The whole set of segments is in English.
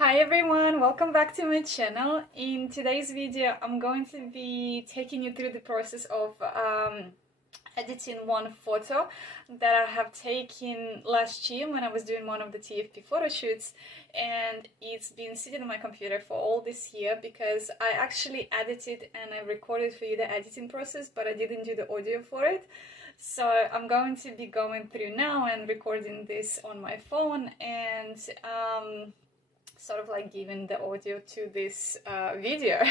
Hi everyone, welcome back to my channel. In today's video I'm going to be taking you through the process of editing one photo that I have taken last year when I was doing one of the TFP photo shoots, and it's been sitting on my computer for all this year because I actually edited and I recorded for you the editing process, but I didn't do the audio for it. So I'm going to be going through now and recording this on my phone and sort of like giving the audio to this video.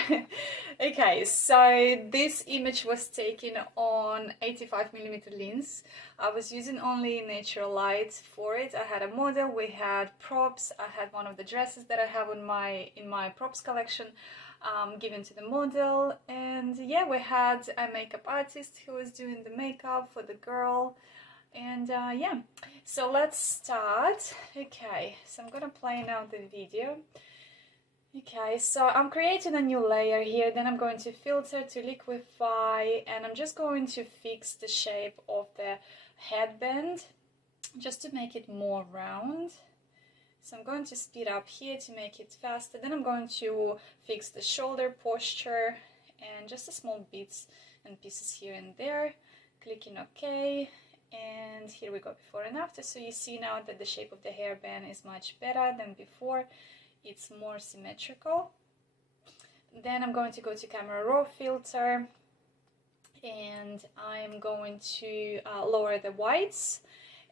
Okay, so this image was taken on 85mm lens. I was using only natural light for it. I had a model, we had props, I had one of the dresses that I have in my props collection given to the model, and yeah, we had a makeup artist who was doing the makeup for the girl. And yeah, so let's start. Okay, so I'm gonna play now the video. Okay, so I'm creating a new layer here, then I'm going to filter to liquify, and I'm just going to fix the shape of the headband just to make it more round. So I'm going to speed up here to make it faster. Then I'm going to fix the shoulder posture and just the small bits and pieces here and there. Clicking OK. And here we go, before and after. So you see now that the shape of the hairband is much better than before. It's more symmetrical. Then I'm going to go to camera raw filter, and I'm going to lower the whites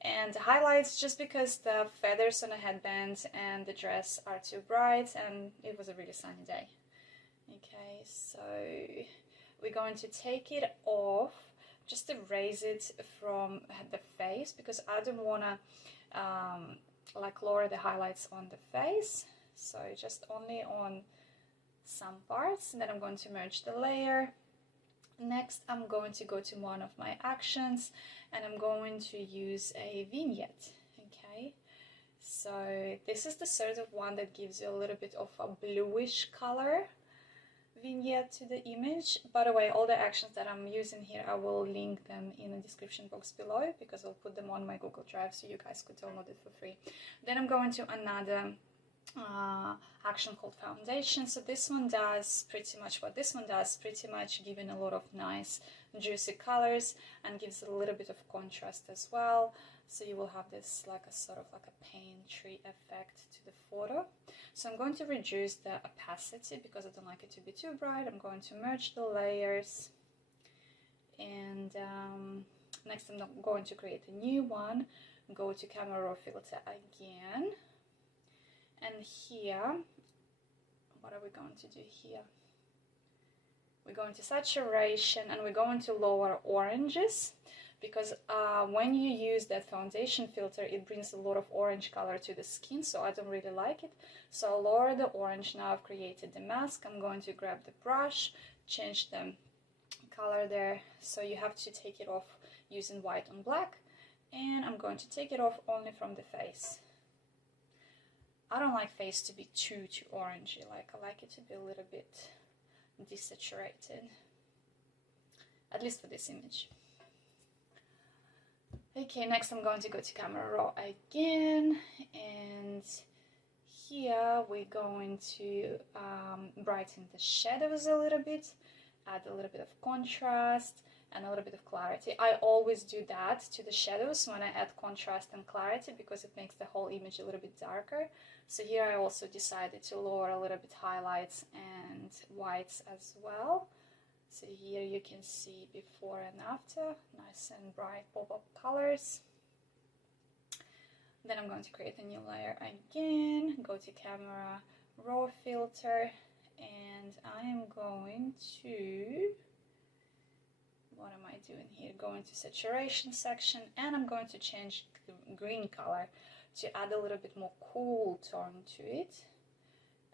and the highlights, just because the feathers on the headband and the dress are too bright and it was a really sunny day. Okay, so we're going to take it off, just erase it from the face, because I don't want to like lower the highlights on the face, so just only on some parts. And then I'm going to merge the layer. Next I'm going to go to one of my actions and I'm going to use a vignette. Okay, so this is the sort of one that gives you a little bit of a bluish color vignette to the image. By the way, all the actions that I'm using here, I will link them in the description box below, because I'll put them on my Google Drive so you guys could download it for free. Then I'm going to another action called foundation. So this one does pretty much what this one does, pretty much giving a lot of nice juicy colors and gives a little bit of contrast as well. So you will have this like a sort of like a painterly effect to the photo. So I'm going to reduce the opacity because I don't like it to be too bright. I'm going to merge the layers, and next I'm going to create a new one. Go to camera raw filter again, and here, what are we going to do here? We're going to saturation and we're going to lower oranges, because when you use that foundation filter, it brings a lot of orange color to the skin, so I don't really like it. So I'll lower the orange. Now I've created the mask. I'm going to grab the brush, change the color there, so you have to take it off using white on black, and I'm going to take it off only from the face. I don't like face to be too orangey, like I like it to be a little bit desaturated, at least for this image. Okay, next I'm going to go to camera raw again, and here we're going to brighten the shadows a little bit, add a little bit of contrast and a little bit of clarity. I always do that to the shadows when I add contrast and clarity, because it makes the whole image a little bit darker. So here I also decided to lower a little bit highlights and whites as well. So here you can see before and after, nice and bright pop-up colors. Then I'm going to create a new layer again, go to camera raw filter, and I am going to, what am I doing here? Going to saturation section, and I'm going to change the green color to add a little bit more cool tone to it.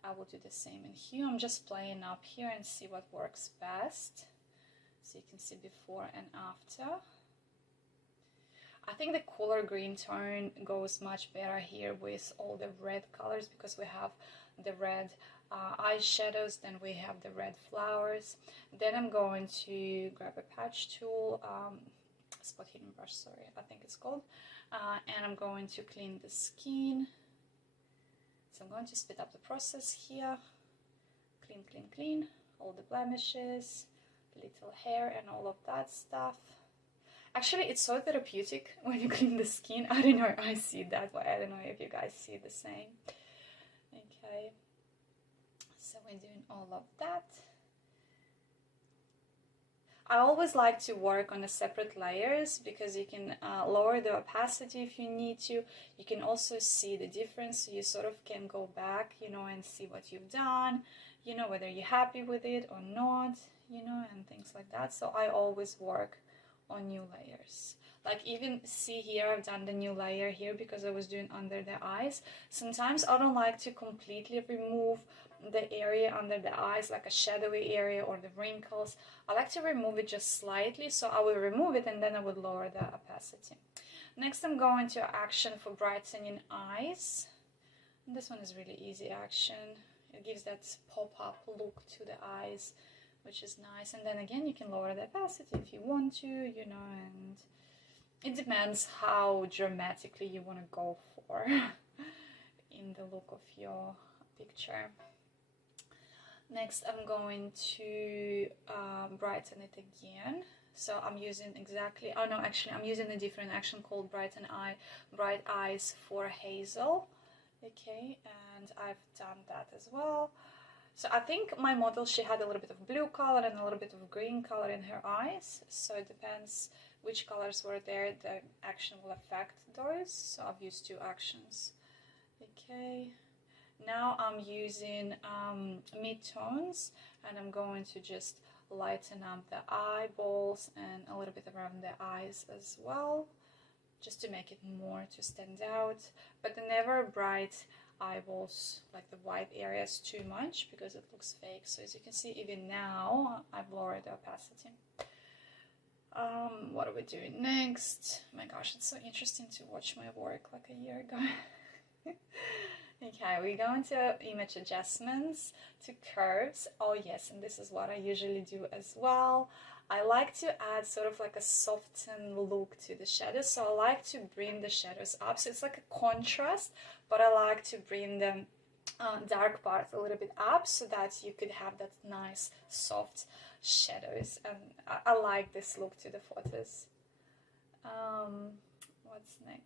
I will do the same in hue. I'm just playing up here and see what works best. So you can see before and after. I think the cooler green tone goes much better here with all the red colors, because we have the red eyeshadows, then we have the red flowers. Then I'm going to grab a patch tool, spot hidden brush, sorry, I think it's called, and I'm going to clean the skin. So I'm going to speed up the process here. Clean, clean, clean, all the blemishes, little hair and all of that stuff. Actually, it's so therapeutic when you clean the skin. I don't know, I see that way. I don't know if you guys see the same. Okay, so we're doing all of that. I always like to work on the separate layers because you can lower the opacity if you need to. You can also see the difference, so you sort of can go back, you know, and see what you've done, you know, whether you're happy with it or not, you know, and things like that. So I always work on new layers. Like even see here, I've done the new layer here because I was doing under the eyes. Sometimes I don't like to completely remove the area under the eyes, like a shadowy area or the wrinkles. I like to remove it just slightly, so I will remove it and then I would lower the opacity. Next I'm going to action for brightening eyes. And this one is really easy action. It gives that pop-up look to the eyes, which is nice. And then again, you can lower the opacity if you want to, you know, and it depends how dramatically you want to go for in the look of your picture. Next, I'm going to brighten it again. So I'm using exactly, oh no, actually I'm using a different action called Bright Eyes for Hazel. Okay, and I've done that as well. So I think my model, she had a little bit of blue color and a little bit of green color in her eyes. So it depends which colors were there, the action will affect those. So I've used two actions. Okay, now I'm using mid-tones and I'm going to just lighten up the eyeballs and a little bit around the eyes as well, just to make it more to stand out, but never bright eyeballs, like the white areas too much because it looks fake. So as you can see, even now I've lowered the opacity. What are we doing next? Oh my gosh, it's so interesting to watch my work like a year ago. Okay, we go into image adjustments to curves. Oh yes, and this is what I usually do as well. I like to add sort of like a softened look to the shadows. So I like to bring the shadows up. So it's like a contrast, but I like to bring the dark part a little bit up so that you could have that nice soft shadows. And I like this look to the photos. What's next?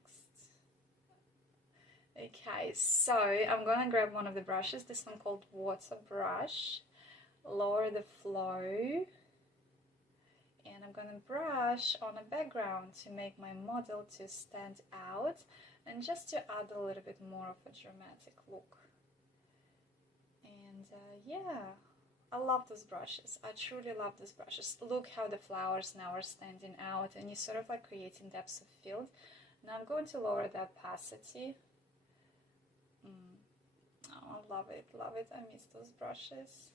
Okay, so I'm gonna grab one of the brushes, this one called water brush, lower the flow, and I'm gonna brush on a background to make my model to stand out and just to add a little bit more of a dramatic look. And yeah, I love those brushes. I truly love those brushes. Look how the flowers now are standing out and you're sort of like creating depth of field. Now I'm going to lower the opacity. Oh, I love it, love it. I miss those brushes.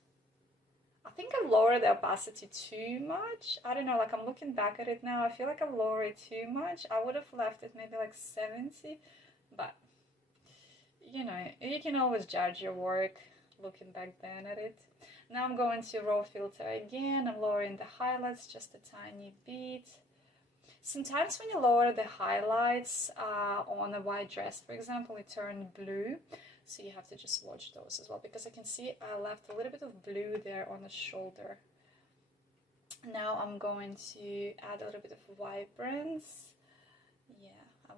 I think I've lowered the opacity too much. I don't know, like I'm looking back at it now, I feel like I've lowered it too much. I would have left it maybe like 70, but you know, you can always judge your work looking back then at it. Now I'm going to raw filter again. I'm lowering the highlights just a tiny bit. Sometimes when you lower the highlights on a white dress, for example, it turned blue. So you have to just watch those as well, because I can see I left a little bit of blue there on the shoulder. Now I'm going to add a little bit of vibrance. Yeah, I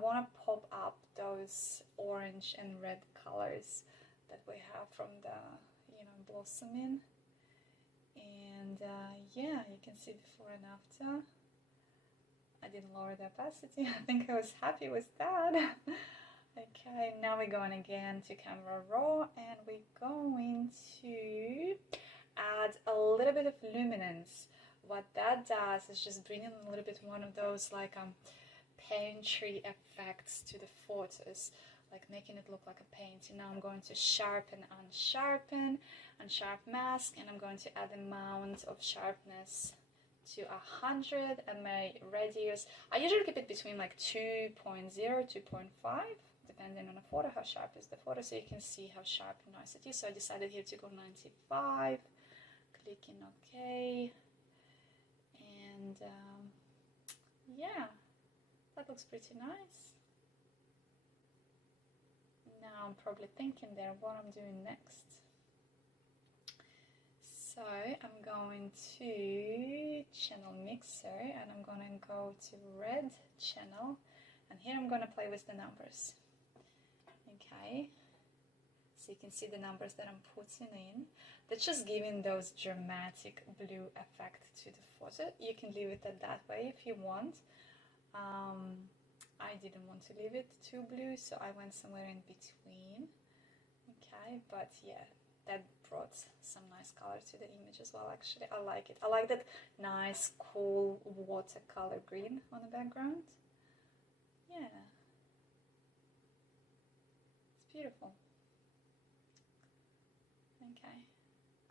want to pop up those orange and red colors that we have from the, you know, blossoming. And yeah, you can see before and after. I didn't lower the opacity. I think I was happy with that. Okay, now we're going again to camera raw and we're going to add a little bit of luminance. What that does is just bring in a little bit one of those like paintry effects to the photos, like making it look like a painting. Now I'm going to sharpen, unsharpen, unsharp mask, and I'm going to add amount of sharpness to 100, and my radius, I usually keep it between like 2.0, 2.5, depending on the photo, how sharp is the photo, so you can see how sharp and nice it is. So I decided here to go 95, clicking OK, and yeah, that looks pretty nice. Now I'm probably thinking there what I'm doing next. So I'm going to channel mixer and I'm going to go to red channel, and here I'm going to play with the numbers. Okay, so you can see the numbers that I'm putting in. That's just giving those dramatic blue effect to the photo. You can leave it at that way if you want. I didn't want to leave it too blue, so I went somewhere in between. Okay, but yeah, that brought some nice color to the image as well. Actually, I like it. I like that nice, cool watercolor green on the background. Yeah, it's beautiful. Okay,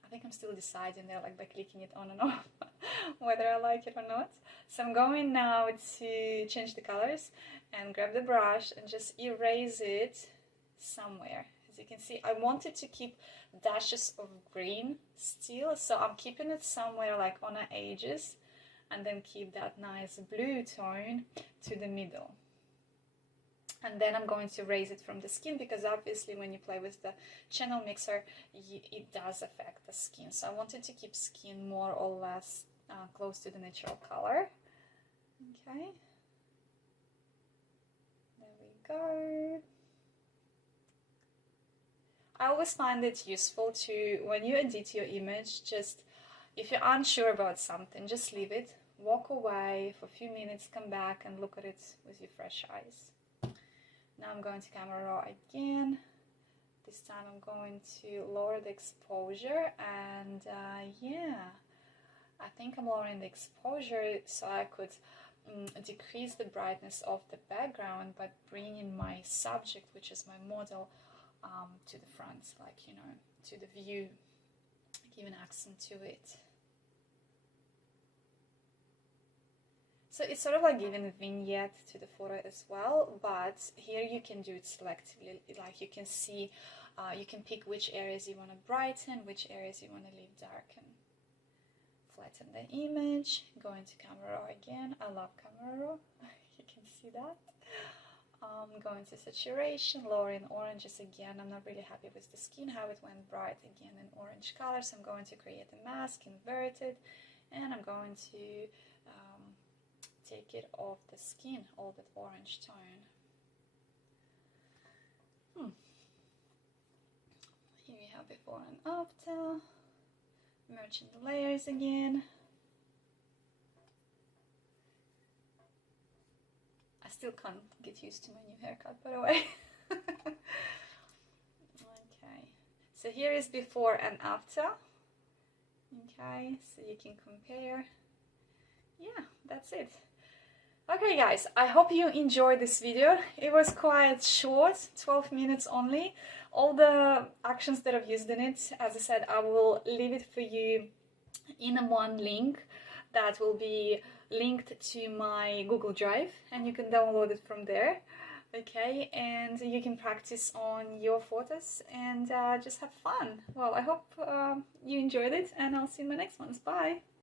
I think I'm still deciding there, like by clicking it on and off, whether I like it or not. So I'm going now to change the colors and grab the brush and just erase it somewhere. As you can see, I wanted to keep dashes of green still, so I'm keeping it somewhere like on the edges, and then keep that nice blue tone to the middle. And then I'm going to erase it from the skin, because obviously when you play with the channel mixer, it does affect the skin. So I wanted to keep skin more or less close to the natural color. Okay, there we go. I always find it useful to, when you edit your image, just if you're unsure about something, just leave it, walk away for a few minutes, come back and look at it with your fresh eyes. Now I'm going to camera raw again. This time I'm going to lower the exposure, and yeah, I think I'm lowering the exposure so I could decrease the brightness of the background by bringing my subject, which is my model, to the front, like, you know, to the view, give an accent to it. So it's sort of like giving a vignette to the photo as well, but here you can do it selectively. Like you can see, you can pick which areas you want to brighten, which areas you want to leave darken. Flatten the image, go into camera raw again. I love camera raw, you can see that. Go into saturation, lowering oranges again. I'm not really happy with the skin, how it went bright again in orange colors. I'm going to create a mask, invert it, and I'm going to take it off the skin, all that orange tone. Here we have before and after. Merging the layers again. I still can't get used to my new haircut, by the way. Okay, so here is before and after. Okay, so you can compare. Yeah, that's it. Okay guys, I hope you enjoyed this video. It was quite short, 12 minutes only. All the actions that I've used in it, as I said, I will leave it for you in one link that will be linked to my Google Drive, and you can download it from there. Okay, and you can practice on your photos and just have fun. Well, I hope you enjoyed it, and I'll see you in my next ones. Bye!